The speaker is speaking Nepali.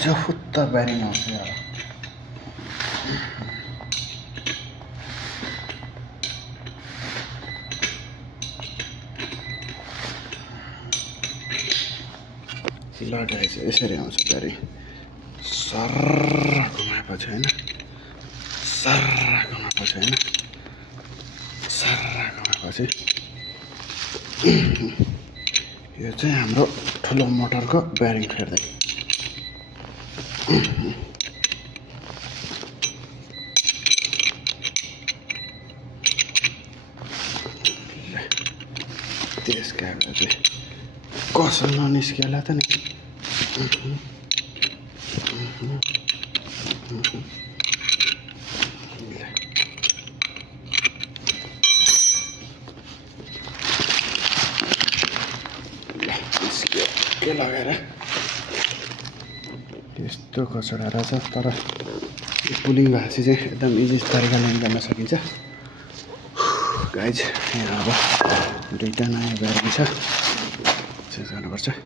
चाहिँ फुत्त ब्यारिङ आउँछ यार। ल गाइस यसरी आउँछ ब्यारिङ। सर्र घुमाएपछि होइन, सर्र घुमाएपछि होइन, सर्र घुमाएपछि यो चाहिँ हाम्रो ठुलो मोटरको ब्यारिङ फेर्दै। त्यस कारण चाहिँ कसो ननिस्केला त नि। के लगाएर यस्तो कचडा रहेछ, तर यो पुलिङ भाँसी चाहिँ एकदम इजी तरिकाले निकाल्न सकिन्छ। गाइज यहाँ अब दुईवटा नयाँ ब्यारिङ छ, चेन्ज गर्नुपर्छ।